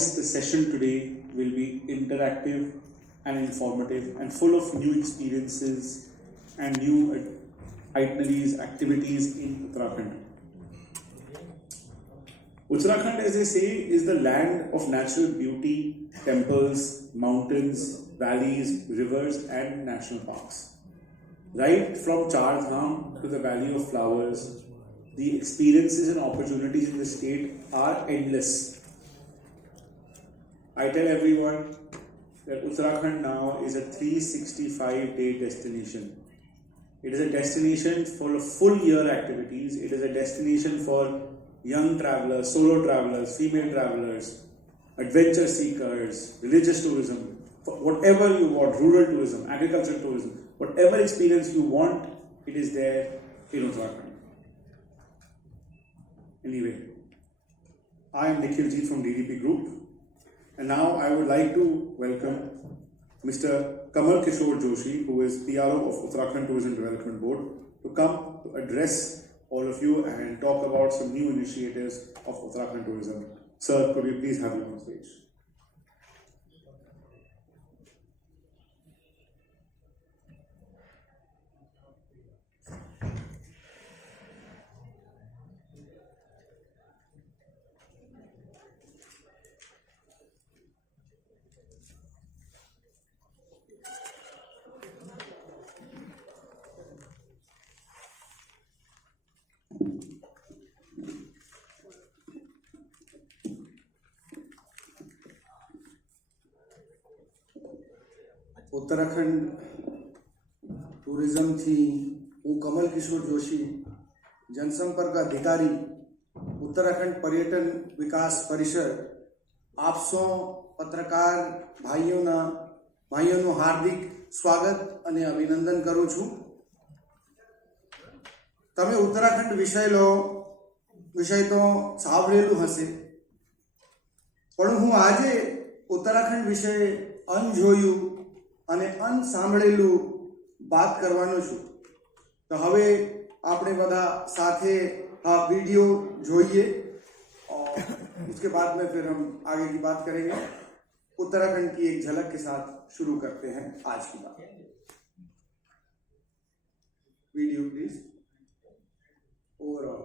promise the session today will be interactive and informative and full of new experiences and new itineraries, activities in Uttarakhand. Uttarakhand, as they say, is the land of natural beauty, temples, mountains, valleys, rivers and national parks. Right from Char Dham to the Valley of Flowers, the experiences and opportunities in the state are endless. I tell everyone that Uttarakhand now is a 365-day destination. It is a destination for full year activities. It is a destination for young travelers, solo travelers, female travelers, adventure seekers, religious tourism, for whatever you want, rural tourism, agricultural tourism, whatever experience you want, it is there in Uttarakhand. Anyway, I am Nikhiljeet from DDP Group, and now I would like to welcome Mr. Kamal Kishore Joshi, who is PRO of Uttarakhand Tourism Development Board, to come to address all of you and talk about some new initiatives of Uttarakhand tourism. Sir, could we please have you on stage? Uttarakhand ટુરિઝમથી હું કમલ કિશોર જોશી જનસંપર્ક અધિકારી ઉત્તરાખંડ પર્યટન વિકાસ પરિષદ આપ સૌ પત્રકાર ભાઈઓનું હાર્દિક સ્વાગત અને અભિનંદન કરું છું. તમે ઉત્તરાખંડ વિષય તો સાંભળેલું હશે, પણ હું આજે ઉત્તરાખંડ વિશે અનજોયું અને અનસાંભળેલું વાત કરવાનો છું. તો હવે આપણે બધા સાથે આ वीडियो જોઈએ और उसके बाद में फिर हम आगे की बात करेंगे. उत्तराखंड की एक झलक के साथ शुरू करते हैं आज की बात. Video please. ओवरऑल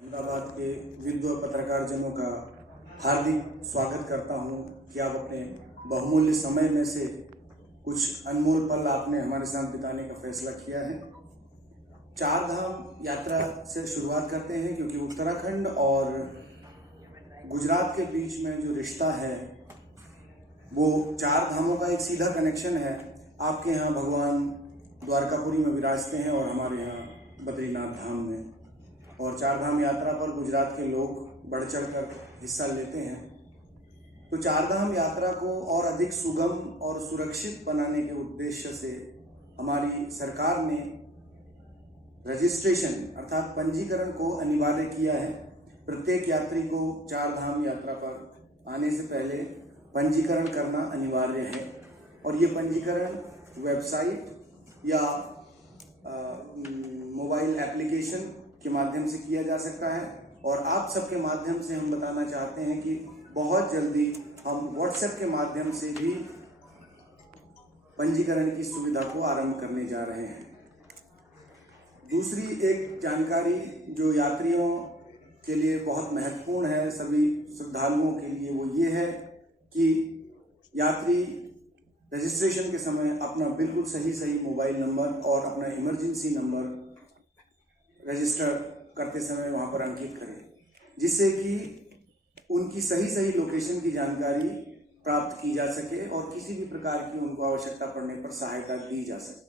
अहमदाबाद के विद्वान पत्रकारजनों का हार्दिक स्वागत करता हूं कि आप अपने बहुमूल्य समय में से कुछ अनमोल पल आपने हमारे साथ बिताने का फैसला किया है. चार धाम यात्रा से शुरुआत करते हैं, क्योंकि उत्तराखंड और गुजरात के बीच में जो रिश्ता है वो चार धामों का एक सीधा कनेक्शन है. आपके यहाँ भगवान द्वारकापुरी में विराजते हैं और हमारे यहाँ बद्रीनाथ धाम में, और चार धाम यात्रा पर गुजरात के लोग बढ़ चढ़ कर हिस्सा लेते हैं. तो चार धाम यात्रा को और अधिक सुगम और सुरक्षित बनाने के उद्देश्य से हमारी सरकार ने रजिस्ट्रेशन अर्थात पंजीकरण को अनिवार्य किया है. प्रत्येक यात्री को चार धाम यात्रा पर आने से पहले पंजीकरण करना अनिवार्य है, और ये पंजीकरण वेबसाइट या मोबाइल एप्लीकेशन के माध्यम से किया जा सकता है. और आप सबके माध्यम से हम बताना चाहते हैं कि बहुत जल्दी हम व्हाट्सएप के माध्यम से भी पंजीकरण की सुविधा को आरंभ करने जा रहे हैं. दूसरी एक जानकारी जो यात्रियों के लिए बहुत महत्वपूर्ण है, सभी श्रद्धालुओं के लिए, वो ये है कि यात्री रजिस्ट्रेशन के समय अपना बिल्कुल सही मोबाइल नंबर और अपना इमरजेंसी नंबर रजिस्टर करते समय वहाँ पर अंकित करें, जिससे कि उनकी सही लोकेशन की जानकारी प्राप्त की जा सके और किसी भी प्रकार की उनको आवश्यकता पड़ने पर सहायता दी जा सके.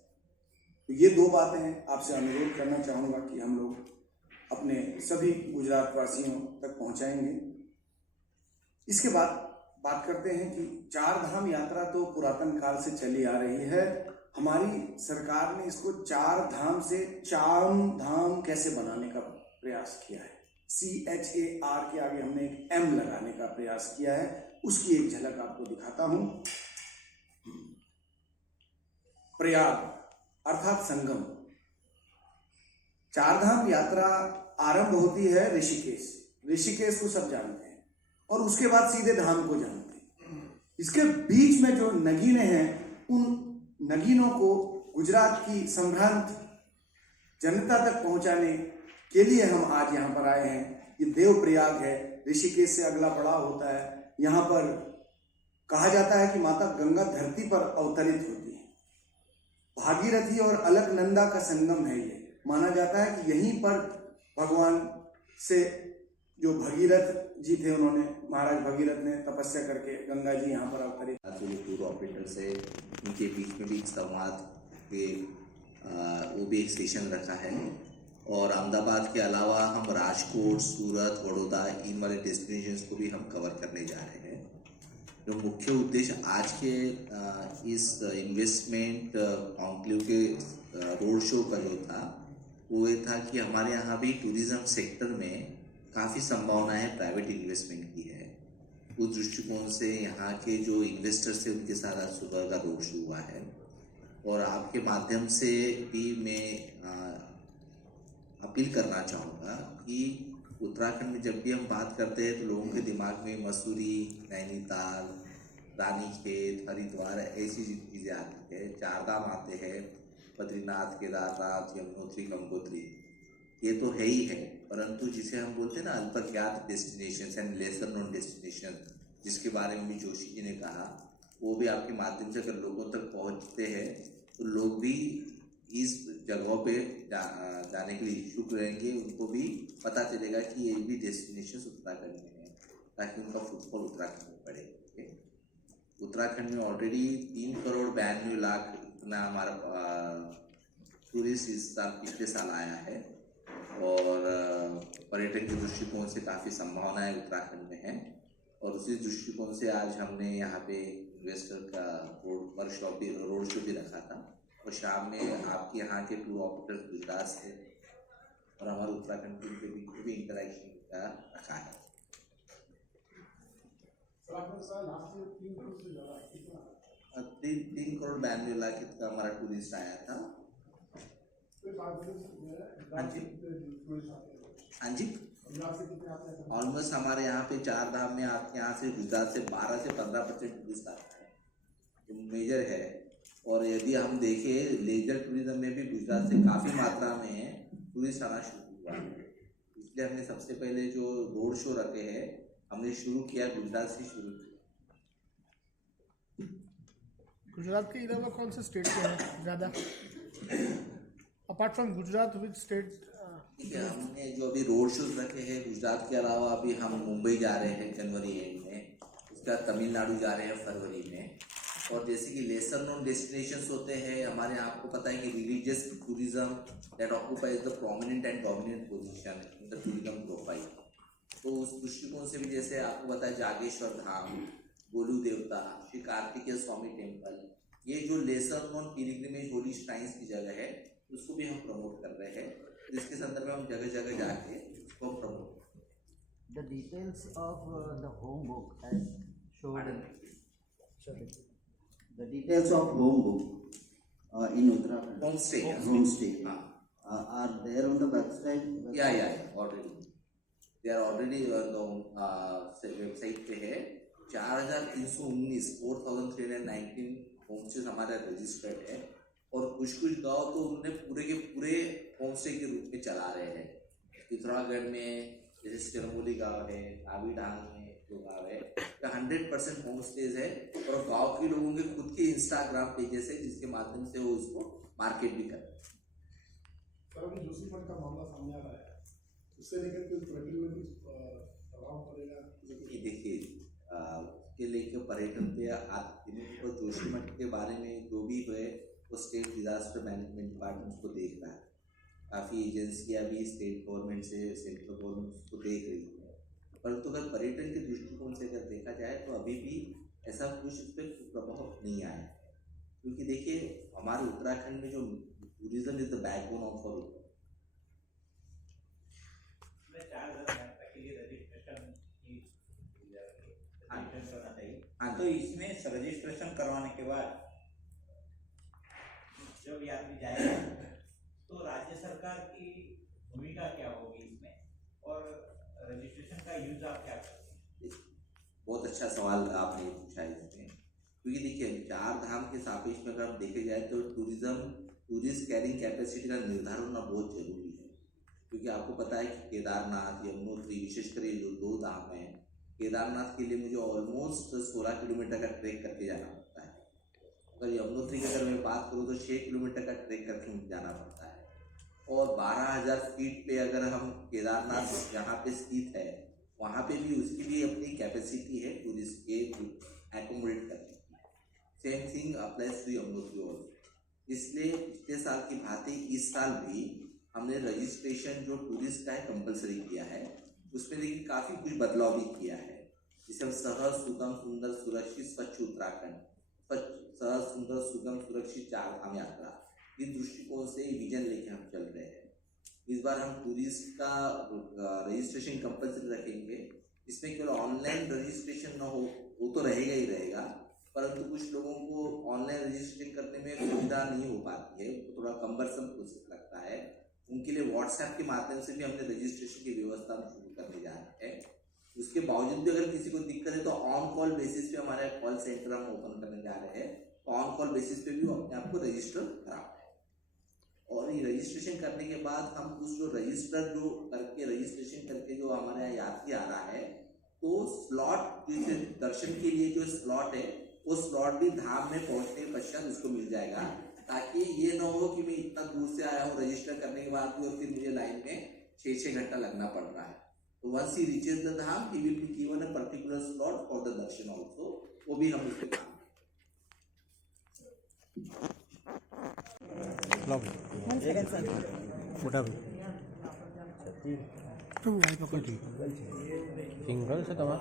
तो ये दो बातें आपसे अनुरोध करना चाहूँगा कि हम लोग अपने सभी गुजरात वासियों तक पहुँचाएंगे. इसके बाद बात करते हैं कि चार धाम यात्रा तो पुरातन काल से चली आ रही है. हमारी सरकार ने इसको चार धाम से चाम धाम कैसे बनाने का प्रयास किया है. CHAR के आगे हमने एक M लगाने का प्रयास किया है. उसकी एक झलक आपको दिखाता हूं. प्रयाग अर्थात संगम. चारधाम यात्रा आरंभ होती है ऋषिकेश। ऋषिकेश को सब जानते हैं और उसके बाद सीधे धाम को जानते हैं। इसके बीच में जो नगीने हैं, उन नगीनों को गुजरात की संभ्रांत जनता तक पहुंचाने के लिए हम आज यहाँ पर आए हैं। ये देवप्रयाग है, ऋषिकेश से अगला पड़ाव होता है। यहाँ पर कहा जाता है कि माता गंगा धरती पर अवतरित होती है। भागीरथी और अलकनंदा का संगम है ये। माना जाता है कि यहीं पर भगवान से जो भगीरथ जी थे, उन्होंने महाराज भगीरथ ने तपस्या करके गंगा जी यहाँ पर अवतरित। जो टूर ऑपरेटर से उनके बीच में भी एक संवाद के वो भी एक सेशन रखा है। और अहमदाबाद के अलावा हम राजकोट, सूरत, वडोदरा इन वाले डेस्टिनेशंस को भी हम कवर करने जा रहे हैं। जो मुख्य उद्देश्य आज के इस इन्वेस्टमेंट कॉन्क्लेव के रोड शो का जो था वो ये था कि हमारे यहाँ भी टूरिज़्म सेक्टर में काफ़ी संभावनाएं प्राइवेट इन्वेस्टमेंट की है। उस दृष्टिकोण से यहाँ के जो इन्वेस्टर्स थे उनके साथ आज सुबह का रोड शो हुआ है। और आपके माध्यम से भी मैं अपील करना चाहूँगा कि उत्तराखंड में जब भी हम बात करते हैं तो लोगों के दिमाग में मसूरी, नैनीताल, रानीखेत, हरिद्वार ऐसी चीज़ें आती है। चारधाम आते हैं, बद्रीनाथ, केदारनाथ, यमुनोत्री, गंगोत्री, ये तो है ही है। परंतु जिसे हम बोलते हैं ना अल्पज्ञात destination and lesser known destination, जिसके बारे में भी जोशी जी ने कहा, वो भी आपके माध्यम से अगर लोगों तक पहुँचते हैं तो लोग भी इस जगहों पे जाने के लिए इच्छुक रहेंगे। उनको भी पता चलेगा कि ये भी डेस्टिनेशन उत्तराखंड में है, ताकि उनका फुटफॉल उत्तराखंड में पड़े। उत्तराखंड में ऑलरेडी 3,92,00,000 इतना हमारा टूरिस्ट इस साल पिछले साल आया है। और पर्यटन के दृष्टिकोण से काफ़ी संभावनाएं उत्तराखंड में हैं। और उसी दृष्टिकोण से आज हमने यहाँ पे इन्वेस्टर का रोड शो भी रखा था। और शाम में आपके यहाँ के टूर ऑपरेटर गुजरात से और हमारे उत्तराखंड टीम के बीच भी इंटरेक्शन का रखा है। 3,92,00,000 का हमारा टूरिस्ट आया था। हाँ जी, ऑलमोस्ट हमारे यहाँ पे चारधाम में आपके यहाँ से गुजरात से 12 से 15% टूरिस्ट आता है, तो मेजर है। और यदि हम देखें लेजर टूरिज्म में भी गुजरात से काफ़ी मात्रा में टूरिस्ट आना शुरू हुआ है। इसलिए हमने सबसे पहले जो रोड शो रखे हैं हमने शुरू किया गुजरात से शुरू किया। गुजरात के अलावा कौन से स्टेट के हैं ज़्यादा, apart from Gujarat which state? ठीक है, हमने जो अभी रोड शोज रखे हैं गुजरात के अलावा अभी हम मुंबई जा रहे हैं जनवरी एंड में, उसके बाद तमिलनाडु जा रहे हैं फरवरी में। और जैसे कि लेसर नोन डेस्टिनेशंस होते हैं हमारे यहाँ, आपको पता है कि religious tourism that occupies the prominent and dominant position in the tourism profile. तो उस दृष्टिकोण से भी जैसे आपको पता है जागेश्वर धाम, गोलू देवता, श्री कार्तिकेय स्वामी टेम्पल, ये जो lesser known pilgrimage Holi shrines की जगह है उसको भी हम प्रमोट कर रहे हैं। इसके संदर्भ में हम जगह जगह जाके उसको promote. The details of the home book as showed. The details of home book in Uttarakhand. Homestay. Are there on the website? Yeah. Already. They are already on the website पे है। 4,319 4,319 होमस्टे हमारा registered है। और कुछ गांव तो उन्होंने पूरे के पूरे होमस्टे के रूप में चला रहे हैं। पिथौरागढ़ में जैसे सिरमौली गाँव है, आबीडांग में जो गाँव है, 100% होम स्टेज है। और गाँव के लोगों के खुद के इंस्टाग्राम पेजेस है जिसके माध्यम से वो उसको मार्केट भी करते हैं। अभी जोशी फंड का मामला सामने आ रहा है, उससे लेकर के पर्यटन में कुछ प्रभाव पड़ेगा? देखिए उसके लेकर पर्यटन पे जोशी मठ के बारे में जो भी हुए वो स्टेट डिजास्टर मैनेजमेंट डिपार्टमेंट को देख रहा है। काफ़ी एजेंसियाँ भी स्टेट गवर्नमेंट से सेंट्रल गवर्नमेंट उसको देख रही है। परंतु अगर पर्यटन के दृष्टिकोण से अगर देखा जाए तो अभी भी ऐसा कुछ उस पर प्रभाव नहीं आया है। क्योंकि देखिए हमारे उत्तराखंड में जो tourism is the backbone of our Uttarakhand. हाँ, तो इसमें रजिस्ट्रेशन करवाने के बाद जब यात्री जाएगा तो राज्य सरकार की भूमिका क्या होगी इसमें, और रजिस्ट्रेशन का यूज आप क्या करते हैं? बहुत अच्छा सवाल आपने पूछा है इसमें, क्योंकि देखिए चार धाम के सापेक्ष में अगर हम देखे जाए तो टूरिस्ट कैरिंग कैपेसिटी का निर्धारण होना बहुत जरूरी है। क्योंकि आपको पता है कि केदारनाथ, यमुनोत्री, विशेषकर ये जो दो धाम हैं, केदारनाथ के लिए मुझे ऑलमोस्ट 16 किलोमीटर का ट्रैक करके जाना पड़ता है। अगर यमुनोत्री की अगर मैं बात करूँ तो 6 किलोमीटर का ट्रैक करके मुझे जाना पड़ता है। और 12,000 फीट पे अगर हम केदारनाथ जहाँ पे स्थित है वहाँ पे भी उसकी भी अपनी कैपेसिटी है टूरिस्ट के एकोमोडेट करने की। Same thing applies to Yamunotri also. इसलिए पिछले साल की भांति इस साल भी हमने रजिस्ट्रेशन जो टूरिस्ट का है कंपलसरी किया है। उसमें लेकिन काफ़ी कुछ बदलाव भी किया है। जिसे हम सहज, सुगम, सुंदर, सुरक्षित, स्वच्छ उत्तराखंड, सहज, सुंदर, सुगम, सुरक्षित चार धाम यात्रा, इस दृष्टिकोण से विजन लेके हम चल रहे हैं। इस बार हम टूरिस्ट का रजिस्ट्रेशन कंपलसरी रखेंगे। इसमें केवल ऑनलाइन रजिस्ट्रेशन न हो, वो तो रहेगा ही रहेगा, परंतु कुछ लोगों को ऑनलाइन रजिस्ट्रेशन करने में सुविधा नहीं हो पाती है, तो थोड़ा कम्बरसम प्रोसेस लगता है। उनके लिए व्हाट्सएप के माध्यम से भी हमने रजिस्ट्रेशन की व्यवस्था शुरू करने जा रहे हैं। उसके बावजूद भी अगर किसी को दिक्कत है तो ऑन कॉल बेसिस पे हमारा कॉल सेंटर हम ओपन करने जा रहे हैं। ऑन कॉल बेसिस पे भी वो अपने आप को रजिस्टर करा पाए। और ये रजिस्ट्रेशन करने के बाद हम उस जो रजिस्ट्रेशन करके जो हमारे यहाँ यात्री आ रहा है, तो स्लॉट जैसे दर्शन के लिए जो स्लॉट है वो स्लॉट भी धाम में पहुंचने के पश्चात उसको मिल जाएगा, ताकि ये ना हो कि मैं इतना दूर से आया हूँ रजिस्टर करने के बाद भी और फिर मुझे लाइन में 6 घंटा लगना पड़ रहा है। तो once he reaches the dham, he will be given a particular slot for the darshan also. वो भी हम उसके काम सिंगल से दवा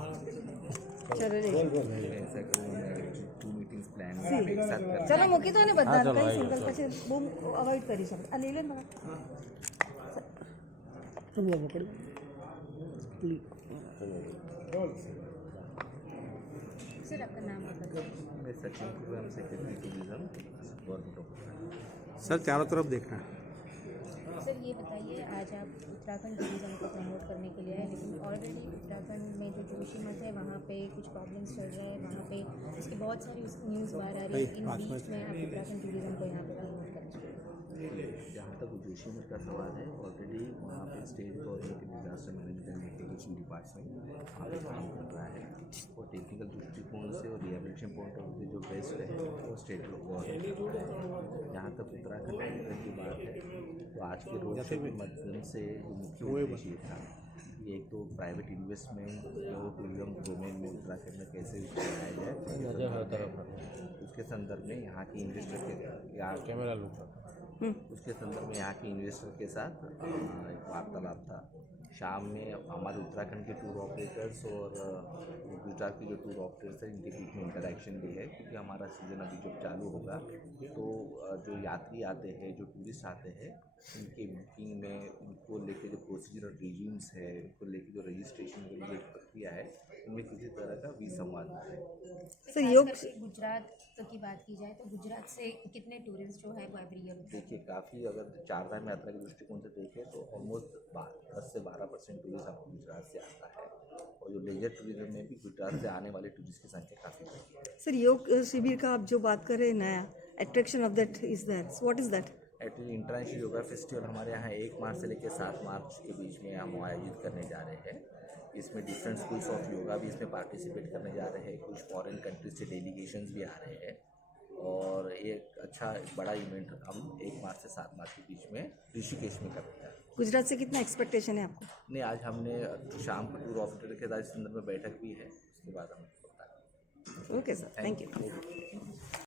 ચલો મૂકી દો ને બધા કઈ સિંગલ પછી બૂમ અવોઇડ કરી શકો આ લઈ લે મને सर आपका नाम बताइए। मैं Sachin Kumar, secretary tourism, government of Uttarakhand. Sir चारों तरफ देखना है। सर ये बताइए, आज आप उत्तराखंड टूरिज्म को प्रमोट करने के लिए आए, लेकिन ऑलरेडी उत्तराखंड में जो जोशीमठ है वहाँ पे कुछ प्रॉब्लम्स चल रहे हैं, वहाँ पे उसकी बहुत सारी न्यूज़ बाहर आ रही है। इन बीच में आप उत्तराखंड टूरिज्म को यहाँ पे प्रमोट करना चाहिए। जहाँ तक जोशीमठ का सवाल है, ऑलरेडी वहाँ पे स्टेट गवर्नमेंट के disaster management and mitigation department आगे काम कर रहा है और टेक्निकल दृष्टिकोण से और रिहेबिलिटेशन पॉइंट ऑफ व्यू जो बेस्ट है वो स्टेट गवर्नमेंट कर रहा है। जहाँ तक उत्तराखंड की बात है, तो आज के रोड शो के माध्यम से जो मुख्य उद्देश्य था, ये एक तो प्राइवेट इन्वेस्टमेंट जो टूरिज्म डोमेन में उत्तराखंड में कैसे बनाया जाए, उसके संदर्भ में यहाँ की इन्वेस्टर के कैमरा उसके संदर्भ में यहाँ के इन्वेस्टर के साथ एक वार्तालाप था। शाम में हमारे उत्तराखंड के टूर ऑपरेटर्स और गुजरात के जो टूर ऑपरेटर्स हैं, इनके बीच में इंटरेक्शन भी है, क्योंकि हमारा सीज़न अभी जब चालू होगा तो जो यात्री आते हैं, जो टूरिस्ट आते हैं, उनके बुकिंग में उनको लेके जो प्रोसीजरल रिजीम्स है, उनको लेके जो रजिस्ट्रेशन की जो प्रक्रिया है, उनमें किसी तरह का विसंवाद है। सर योग गुजरात की बात की जाए तो गुजरात से कितने टूरिस्ट जो है वो एवरी ईयर? देखिए काफ़ी, अगर चारधाम यात्रा के दृष्टिकोण से देखें तो ऑलमोस्ट 10 से 12% टूरिस्ट आपको गुजरात से आता है, और जो लेजर टूरिज्म में भी गुजरात से आने वाले टूरिस्ट की संख्या काफ़ी बढ़ी है। सर योग शिविर का आप जो बात कर रहे हैं, नया attraction of that is that, what is that? Actually international yoga festival हमारे यहाँ 1 मार्च से लेकर 7 मार्च के बीच में हम आयोजित करने जा रहे हैं। इसमें डिफरेंट स्कूल्स ऑफ योगा भी इसमें पार्टिसिपेट करने जा रहे हैं, कुछ फॉरेन कंट्रीज से डेलीगेशंस भी आ रहे हैं, और एक अच्छा बड़ा इवेंट हम 1 मार्च से 7 मार्च के बीच में ऋषिकेश में करते हैं। गुजरात से कितना एक्सपेक्टेशन है आपको? नहीं, आज हमने शाम को टूर ऑपरेटर के साथ इस संदर्भ में बैठक भी है, उसके बाद हम ओके सर, थैंक यू।